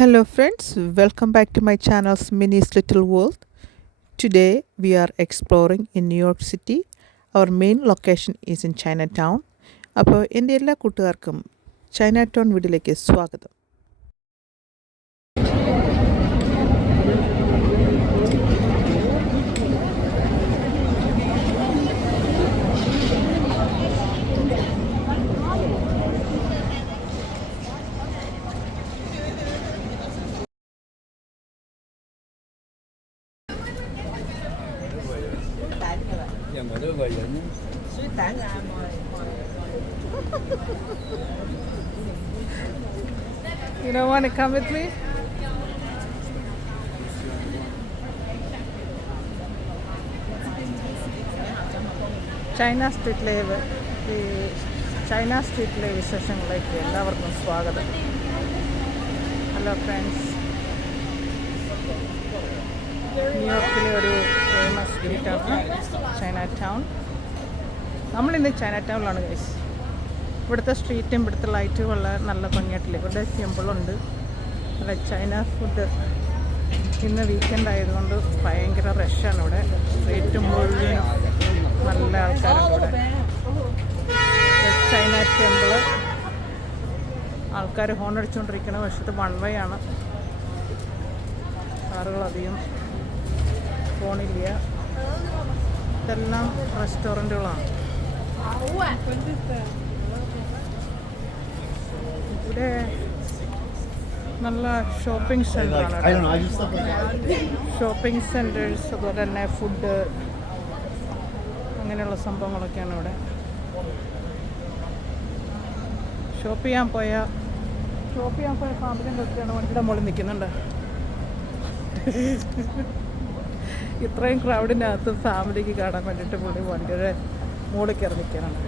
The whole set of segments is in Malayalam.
Hello friends, welcome back to my channel's Minnie's Little World. Today we are exploring in New York City. Our main location is in Chinatown. അപ്പോൾ എൻ്റെ എല്ലാ കൂട്ടുകാർക്കും ചൈനാടൗൺ വീഡിയോയിലേക്ക് സ്വാഗതം. You don't want to come with me? China സ്ട്രീറ്റിലെ വിശേഷങ്ങളിലേക്ക് എല്ലാവർക്കും സ്വാഗതം. ഹലോ ഫ്രണ്ട്സ്, ന്യൂയോർക്കിലെ ഒരു ഫേമസ് സ്ട്രീറ്റാണ് ചൈനാടൗൺ. നമ്മളിന്ന് ചൈനാടൗണിലാണ് ഗൈസ്. ഇവിടുത്തെ സ്ട്രീറ്റും ഇവിടുത്തെ ലൈറ്റും വളരെ നല്ല ഭംഗിയായിട്ടില്ല. ഇവിടെ ടെമ്പിളുണ്ട്, നല്ല ചൈന ഫുഡ്. ഇന്ന് വീക്കെൻഡ് ആയതുകൊണ്ട് ഭയങ്കര റഷാണ് ഇവിടെ. സ്ട്രീറ്റ് മുഴുവനും നല്ല ആൾക്കാരുണ്ട് ഇവിടെ. ചൈന ടെമ്പിള്, ആൾക്കാർ ഹോൺ അടിച്ചുകൊണ്ടിരിക്കുന്ന വശത്ത് വൺ വേ ആണ്. കാറുകളധികം ഫോണില്ല. ഇതെല്ലാം റെസ്റ്റോറൻറ്റുകളാണ്. ഇവിടെ നല്ല ഷോപ്പിംഗ് സെൻ്ററാണ്. ഷോപ്പിംഗ് സെൻറ്റേഴ്സ്, അതുപോലെ തന്നെ ഫുഡ്, അങ്ങനെയുള്ള സംഭവങ്ങളൊക്കെയാണ് ഇവിടെ. ഷോപ്പ് ചെയ്യാൻ പോയ ഫാമിലിൻ്റെ ഒക്കെയാണ് വണ്ടിയുടെ മുകളിൽ നിൽക്കുന്നുണ്ട്. ഇത്രയും ക്രൗഡിനകത്ത് ഫാമിലിക്ക് കാണാൻ വേണ്ടിയിട്ട് പുള്ളി വണ്ടിയുടെ മുകളിൽ കയറി നിൽക്കാനുണ്ട്.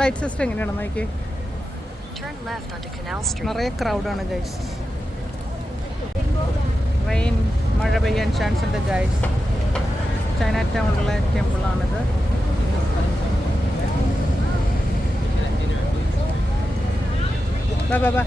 ലൈറ്റ് സിസ്റ്റം എങ്ങനെയാണ് നോക്കി. നിറയെ ക്രൗഡാണ് ഗൈസ്. റെയിൻ, മഴ പെയ്യാൻ ചാൻസ് ഉണ്ട് ഗൈസ്. ചൈനാടൗണിലുള്ള ടെമ്പിളാണിത്. ബാ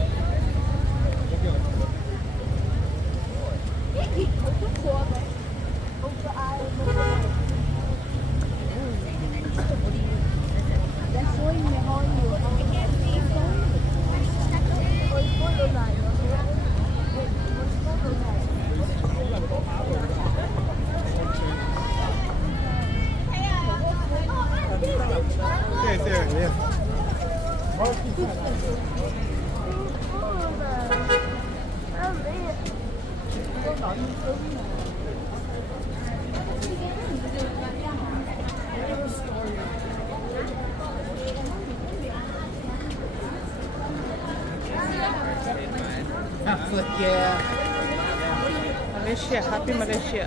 മലേഷ്യ, ഹാപ്പി മലേഷ്യ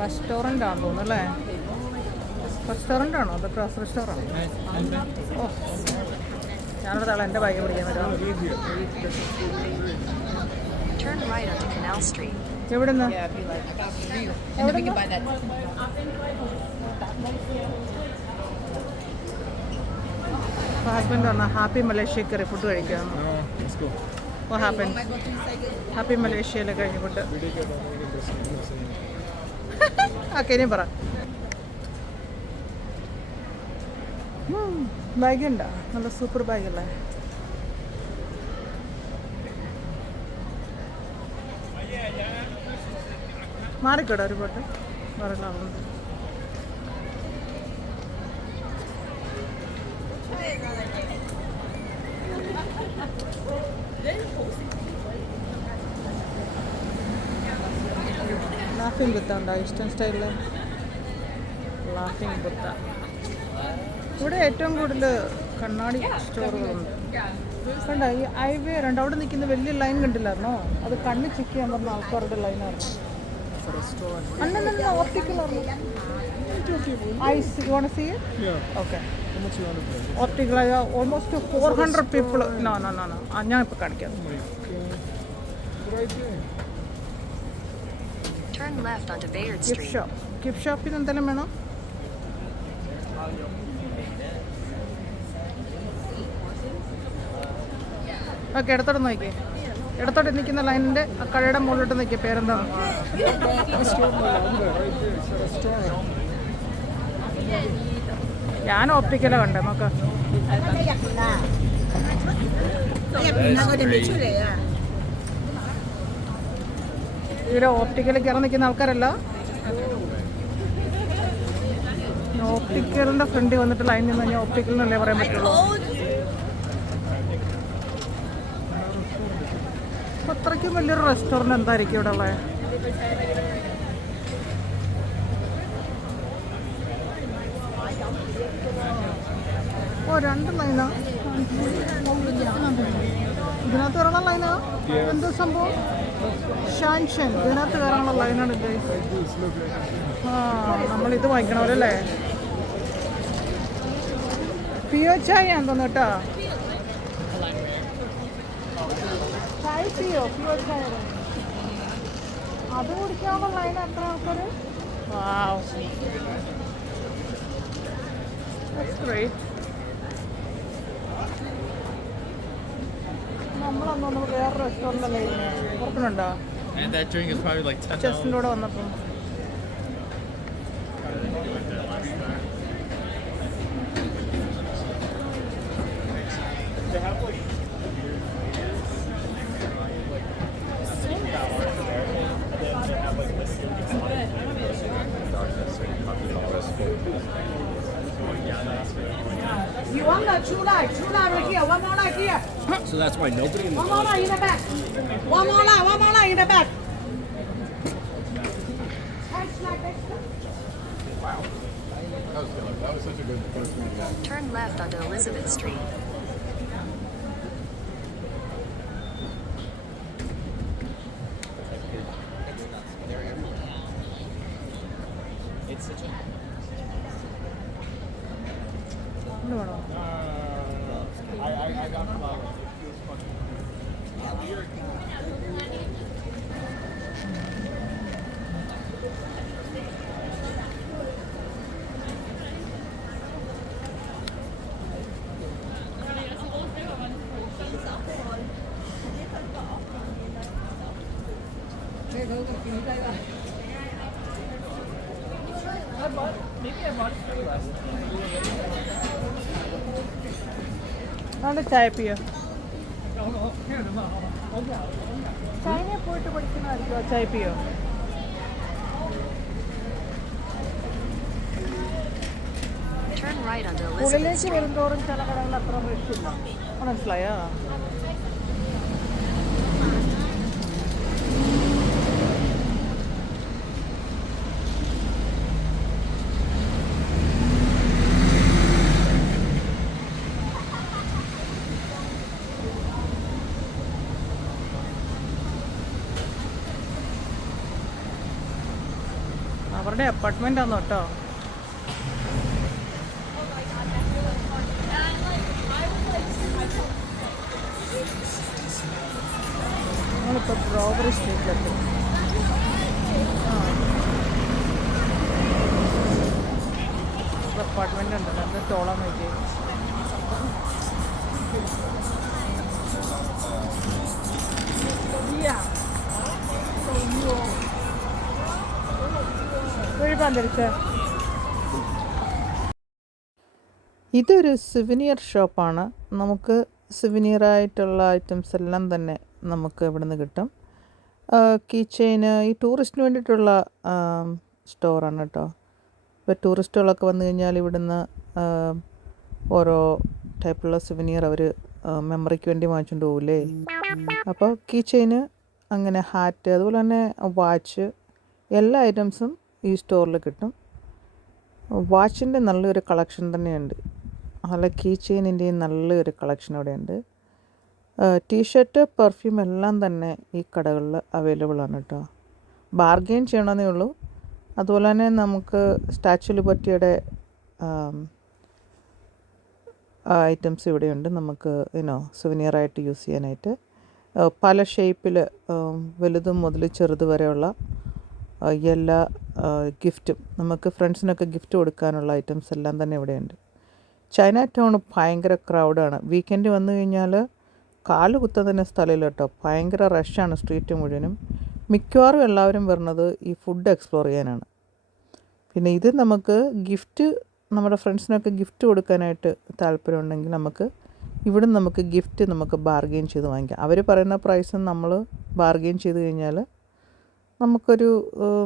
റെസ്റ്റോറൻ്റ് ആണെന്ന് തോന്നുന്നു അല്ലേ? റെസ്റ്റോറൻ്റ് ആണോ അത്? Cross restaurant. ഓ, ഞാനോട് താളെ എൻ്റെ ബൈക്ക് പിടിക്കാൻ പറ്റും. എവിടുന്ന്? ഹസ്ബൻഡ് വന്നാൽ ഹാപ്പി മലേഷ്യ കയറി ഫുഡ് കഴിക്കാം. ഓ ഹാപ്പി മലേഷ്യയിലെ കഴിഞ്ഞ ഫുഡ്. ഓക്കെ, ഇനിയും പറ. ബാഗുണ്ടോ? നല്ല സൂപ്പർ ബാഗല്ലേ? മാറിക്കോട്ടെ ഒരു പോട്ട് പറയലാവുന്നത്. ലാഫിംഗ് ബുദ്ധ ഉണ്ടോ? ഈസ്റ്റേൺ സ്റ്റൈലിൽ ലാഫിംഗ് ബുദ്ധ. ഇവിടെ ഏറ്റവും കൂടുതൽ കണ്ണാടി സ്റ്റോറുകളുണ്ട്. കണ്ട ഈ ഹൈവേ രണ്ട് അവിടെ നിൽക്കുന്ന വലിയ ലൈൻ കണ്ടില്ലായിരുന്നോ? അത് കണ്ണ് ചെക്ക് ചെയ്യാൻ പറഞ്ഞ ആൾക്കാരുടെ ലൈനായിരുന്നു. അന്നല്ല ഓപ്റ്റിക്കലായിരുന്നു. Okay, optical almost 400 people. No ഞാൻ ഇപ്പോൾ കാണിക്കാം. ഗിഫ്റ്റ് ഷോപ്പിന് എന്തെങ്കിലും വേണോ? ഓക്കെ, ഇടത്തോട്ട് നോക്കിയേ. ഇടത്തോട്ട് നിൽക്കുന്ന ലൈനിൻ്റെ കടയുടെ മുകളിലോട്ട് നിൽക്കുക. പേരെന്താണ്? ഞാൻ ഓപ്റ്റിക്കലാണ് കണ്ടേ. നോക്കാം. ഇവിടെ ഓപ്റ്റിക്കലിൽ കയറി നിൽക്കുന്ന ആൾക്കാരല്ല. ഓപ്റ്റിക്കലിൻ്റെ ഫ്രണ്ടിൽ വന്നിട്ട് ലൈൻ നിന്ന് കഴിഞ്ഞാൽ ഓപ്റ്റിക്കലിനല്ലേ പറയാൻ പറ്റുള്ളൂ. അത്രയ്ക്കും വലിയൊരു റെസ്റ്റോറൻറ്റ് എന്തായിരിക്കും ഇവിടെ ഉള്ളത്? ഓ, 2 ലൈനാ. ഇതിനകത്ത് കയറാനുള്ള ലൈനാ? എന്ത് സംഭവം? ഷാൻഷൻ ഇതിനകത്ത് കയറാനുള്ള ലൈനാണ് ഇത്. നമ്മളിത് വാങ്ങിക്കണമല്ലേ? പിയോ ചായ ആണെന്ന് തോന്നുന്നു കേട്ടോ. ചായ പിയോ ചായ. അത് കുടിക്കാനുള്ള ലൈൻ എത്ര ആൾക്കാർ? നമ്മളൊന്നും വേറെ റെസ്റ്റോറൻറ്റല്ലേ ഓർക്കുന്നുണ്ടോ? ചെസ്റ്റിൻ്റെ കൂടെ വന്നപ്പം You want the two light right here, one more light here. So that's why nobody. One more light in the back. One more light in the back. Wow. That was such a good first meeting. Turn left onto Elizabeth Street. I got അവിടെ ചായ പിയോ? ചൈനയിൽ പോയിട്ട് പഠിക്കണമായിരിക്കുമോ ചായ പിയോ? ഉള്ളിലേക്ക് വരുന്തോറും ചില കടകളിൽ അത്ര റേറ്റില്ല. മനസ്സിലായോ? അവരുടെ അപ്പാർട്ട്മെൻ്റ് ആണോ കേട്ടോ. നമ്മളിപ്പോൾ ബ്രോവറി സ്ട്രീറ്റിലെത്തി. അപ്പാർട്ട്മെൻ്റ് ഉണ്ടല്ലോ, എന്താ തോളാൻ നോക്കി. ഇതൊരു സിവിനിയർ ഷോപ്പാണ്. നമുക്ക് സിവിനിയറായിട്ടുള്ള ഐറ്റംസ് എല്ലാം തന്നെ നമുക്ക് ഇവിടുന്ന് കിട്ടും. കീ ചെയിന് ഈ ടൂറിസ്റ്റിന് വേണ്ടിയിട്ടുള്ള സ്റ്റോറാണ് കേട്ടോ. ഇപ്പോൾ ടൂറിസ്റ്റുകളൊക്കെ വന്നു കഴിഞ്ഞാൽ ഇവിടുന്ന് ഓരോ ടൈപ്പുള്ള സിവിനിയർ അവർ മെമ്മറിക്ക് വേണ്ടി വാങ്ങിച്ചുകൊണ്ട് പോകില്ലേ. അപ്പോൾ കീ ചെയിന്, അങ്ങനെ ഹാറ്റ്, അതുപോലെ തന്നെ വാച്ച്, എല്ലാ ഐറ്റംസും ഈ സ്റ്റോറിൽ കിട്ടും. വാച്ചിൻ്റെ നല്ലൊരു കളക്ഷൻ തന്നെയുണ്ട്. അതുപോലെ കീ ചെയിനിൻ്റെയും നല്ലൊരു കളക്ഷൻ അവിടെയുണ്ട്. ടീഷർട്ട്, പെർഫ്യൂം എല്ലാം തന്നെ ഈ കടകളിൽ അവൈലബിൾ ആണ് കേട്ടോ. ബാർഗെയിൻ ചെയ്യണമെന്നേ ഉള്ളൂ. അതുപോലെ തന്നെ നമുക്ക് സ്റ്റാച്യു ലിബർട്ടിയുടെ ഐറ്റംസ് ഇവിടെയുണ്ട്. നമുക്ക് സുവനിയറായിട്ട് യൂസ് ചെയ്യാനായിട്ട് പല ഷേപ്പിൽ, വലുതും മുതൽ ചെറുത് വരെയുള്ള എല്ലാ ഗിഫ്റ്റും, നമുക്ക് ഫ്രണ്ട്സിനൊക്കെ ഗിഫ്റ്റ് കൊടുക്കാനുള്ള ഐറ്റംസ് എല്ലാം തന്നെ ഇവിടെയുണ്ട്. ചൈന ടൗൺ ഭയങ്കര ക്രൗഡാണ്. വീക്കെൻഡ് വന്നു കഴിഞ്ഞാൽ കാല് കുത്താൻ തന്നെ സ്ഥലമില്ല കേട്ടോ. ഭയങ്കര റഷാണ് സ്ട്രീറ്റ് മുഴുവനും. മിക്കവാറും എല്ലാവരും വരുന്നത് ഈ ഫുഡ് എക്സ്പ്ലോർ ചെയ്യാനാണ്. പിന്നെ ഇത് നമുക്ക് ഗിഫ്റ്റ്, നമ്മുടെ ഫ്രണ്ട്സിനൊക്കെ ഗിഫ്റ്റ് കൊടുക്കാനായിട്ട് താല്പര്യമുണ്ടെങ്കിൽ ഇവിടെ നമുക്ക് ഗിഫ്റ്റ് നമുക്ക് ബാർഗെയിൻ ചെയ്ത് വാങ്ങിക്കാം. അവർ പറയുന്ന പ്രൈസ് നമ്മൾ ബാർഗെയിൻ ചെയ്ത് കഴിഞ്ഞാൽ നമുക്കൊരു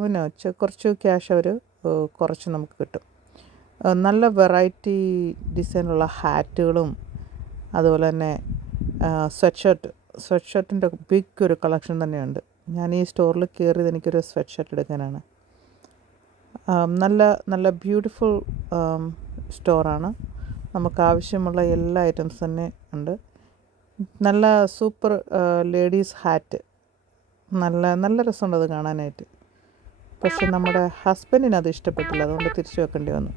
പിന്നെ കുറച്ച് ക്യാഷ് അവർ കുറച്ച് നമുക്ക് കിട്ടും. നല്ല വെറൈറ്റി ഡിസൈനുള്ള ഹാറ്റുകളും അതുപോലെ തന്നെ സ്വെറ്റ് ഷർട്ടിൻ്റെ ബിഗ് ഒരു കളക്ഷൻ തന്നെയുണ്ട്. ഞാൻ ഈ സ്റ്റോറിൽ കയറിയത് എനിക്കൊരു സ്വെറ്റ് ഷർട്ട് എടുക്കാനാണ്. നല്ല നല്ല ബ്യൂട്ടിഫുൾ സ്റ്റോറാണ്. നമുക്ക് ആവശ്യമുള്ള എല്ലാ ഐറ്റംസ് തന്നെ ഉണ്ട്. നല്ല സൂപ്പർ ലേഡീസ് ഹാറ്റ്, നല്ല നല്ല രസമുണ്ട് അത് കാണാനായിട്ട്. പക്ഷെ നമ്മുടെ ഹസ്ബൻഡിന് അത് ഇഷ്ടപ്പെട്ടില്ല, അതുകൊണ്ട് തിരിച്ചു വെക്കേണ്ടി വന്നു.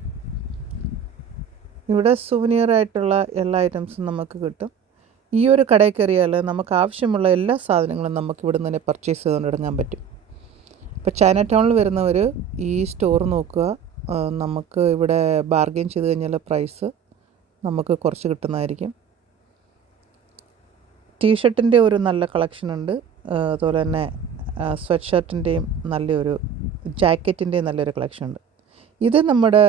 ഇവിടെ സുവനിയറായിട്ടുള്ള എല്ലാ ഐറ്റംസും നമുക്ക് കിട്ടും. ഈ ഒരു കടയിൽ കയറിയാൽ നമുക്ക് ആവശ്യമുള്ള എല്ലാ സാധനങ്ങളും നമുക്ക് ഇവിടെ നിന്ന് തന്നെ പർച്ചേസ് ചെയ്തുകൊണ്ട് ഇറങ്ങാൻ പറ്റും. ഇപ്പോൾ ചൈന ടൗണിൽ വരുന്നവർ ഈ സ്റ്റോർ നോക്കുക. നമുക്ക് ഇവിടെ ബാർഗെയിൻ ചെയ്ത് കഴിഞ്ഞാൽ പ്രൈസ് നമുക്ക് കുറച്ച് കിട്ടുന്നതായിരിക്കും. ടീഷർട്ടിൻ്റെ ഒരു നല്ല കളക്ഷൻ ഉണ്ട്. അതുപോലെ തന്നെ സ്വെറ്റ് ഷർട്ടിൻ്റെയും നല്ലൊരു ജാക്കറ്റിൻ്റെയും നല്ലൊരു കളക്ഷൻ ഉണ്ട്. ഇത് നമ്മുടെ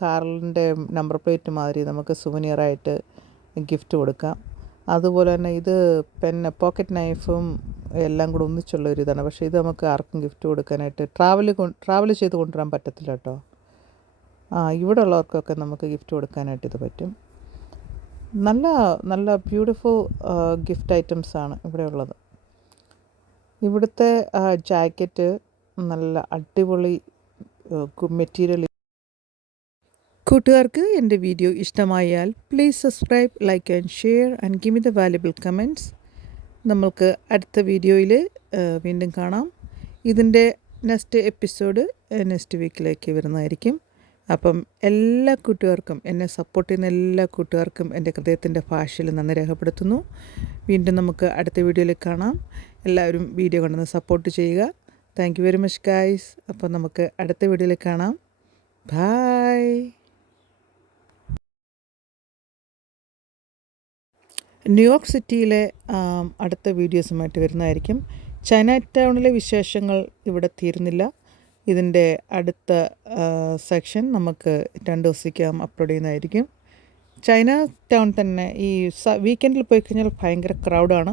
കാറിൻ്റെ നമ്പർ പ്ലേറ്റ് മാതിരി നമുക്ക് സുവനിയറായിട്ട് ഗിഫ്റ്റ് കൊടുക്കാം. അതുപോലെ തന്നെ ഇത് പോക്കറ്റ് നൈഫും എല്ലാം കൂടെ ഒന്നിച്ചുള്ളൊരു ഇതാണ്. പക്ഷേ ഇത് നമുക്ക് ആർക്കും ഗിഫ്റ്റ് കൊടുക്കാനായിട്ട് ട്രാവൽ ചെയ്ത് കൊണ്ടുവരാൻ പറ്റത്തില്ല കേട്ടോ. ഇവിടെ ഉള്ളവർക്കൊക്കെ നമുക്ക് ഗിഫ്റ്റ് കൊടുക്കാനായിട്ട് ഇത് പറ്റും. നല്ല നല്ല ബ്യൂട്ടിഫുൾ ഗിഫ്റ്റ് ഐറ്റംസാണ് ഇവിടെ ഉള്ളത്. ഇവിടുത്തെ ജാക്കറ്റ് നല്ല അടിപൊളി മെറ്റീരിയൽ. കൂട്ടുകാർക്ക് എൻ്റെ വീഡിയോ ഇഷ്ടമായാൽ please subscribe, like and share and give me the valuable comments. നമ്മൾക്ക് അടുത്ത വീഡിയോയിൽ വീണ്ടും കാണാം. ഇതിൻ്റെ നെക്സ്റ്റ് എപ്പിസോഡ് നെക്സ്റ്റ് വീക്കിലേക്ക് വരുന്നതായിരിക്കും. അപ്പം എല്ലാ കൂട്ടുകാർക്കും, എന്നെ സപ്പോർട്ട് ചെയ്യുന്ന എല്ലാ കൂട്ടുകാർക്കും എൻ്റെ ഹൃദയത്തിൻ്റെ ഭാഷയിൽ നന്ദി രേഖപ്പെടുത്തുന്നു. വീണ്ടും നമുക്ക് അടുത്ത വീഡിയോയിൽ കാണാം. എല്ലാവരും വീഡിയോ കണ്ടെന്ന് സപ്പോർട്ട് ചെയ്യുക. Thank you very much guys. അപ്പോൾ നമുക്ക് അടുത്ത വീഡിയോയിൽ കാണാം. ബൈ. ന്യൂയോർക്ക് സിറ്റിയിലെ അടുത്ത വീഡിയോസുമായിട്ട് വരുന്നതായിരിക്കും. ചൈന ടൗണിലെ വിശേഷങ്ങൾ ഇവിടെ തീരുന്നില്ല. ഇതിൻ്റെ അടുത്ത സെക്ഷൻ നമുക്ക് 2 ദിവസത്തേക്കകം അപ്ലോഡ് ചെയ്യുന്നതായിരിക്കും. ചൈന ടൗൺ തന്നെ ഈ വീക്കെൻഡിൽ പോയി കഴിഞ്ഞാൽ ഭയങ്കര ക്രൗഡാണ്.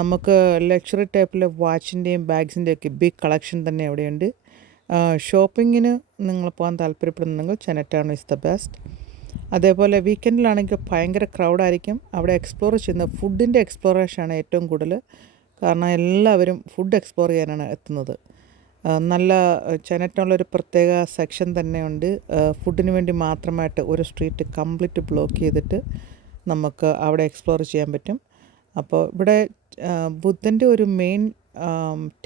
നമുക്ക് ലക്ഷറി ടൈപ്പിലെ വാച്ചിൻ്റെയും ബാഗ്സിൻ്റെയൊക്കെ ബിഗ് കളക്ഷൻ തന്നെ അവിടെയുണ്ട്. ഷോപ്പിങ്ങിന് നിങ്ങൾ പോകാൻ താല്പര്യപ്പെടുന്നുണ്ടെങ്കിൽ Chinatown is the best. അതേപോലെ വീക്കെൻഡിലാണെങ്കിൽ ഭയങ്കര ക്രൗഡായിരിക്കും. അവിടെ എക്സ്പ്ലോർ ചെയ്യുന്ന ഫുഡിൻ്റെ എക്സ്പ്ലോറേഷനാണ് ഏറ്റവും കൂടുതൽ. കാരണം എല്ലാവരും ഫുഡ് എക്സ്പ്ലോർ ചെയ്യാനാണ് എത്തുന്നത്. നല്ല ചൈന ടൗണിലൊരു പ്രത്യേക സെക്ഷൻ തന്നെയുണ്ട്. ഫുഡിന് വേണ്ടി മാത്രമായിട്ട് ഒരു സ്ട്രീറ്റ് കംപ്ലീറ്റ് ബ്ലോക്ക് ചെയ്തിട്ട് നമുക്ക് അവിടെ എക്സ്പ്ലോർ ചെയ്യാൻ പറ്റും. അപ്പോൾ ഇവിടെ ബുദ്ധൻ്റെ ഒരു മെയിൻ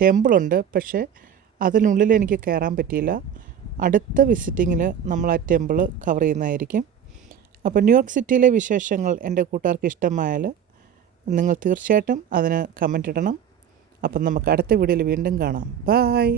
ടെമ്പിളുണ്ട്. പക്ഷേ അതിനുള്ളിൽ എനിക്ക് കയറാൻ പറ്റിയില്ല. അടുത്ത വിസിറ്റിങ്ങിൽ നമ്മൾ ആ ടെമ്പിൾ കവർ ചെയ്യുന്നതായിരിക്കും. അപ്പോൾ ന്യൂയോർക്ക് സിറ്റിയിലെ വിശേഷങ്ങൾ എൻ്റെ കൂട്ടുകാർക്ക് ഇഷ്ടമായാൽ നിങ്ങൾ തീർച്ചയായിട്ടും അതിന് കമൻ്റ് ഇടണം. അപ്പം നമുക്ക് അടുത്ത വീഡിയോയിൽ വീണ്ടും കാണാം. ബൈ.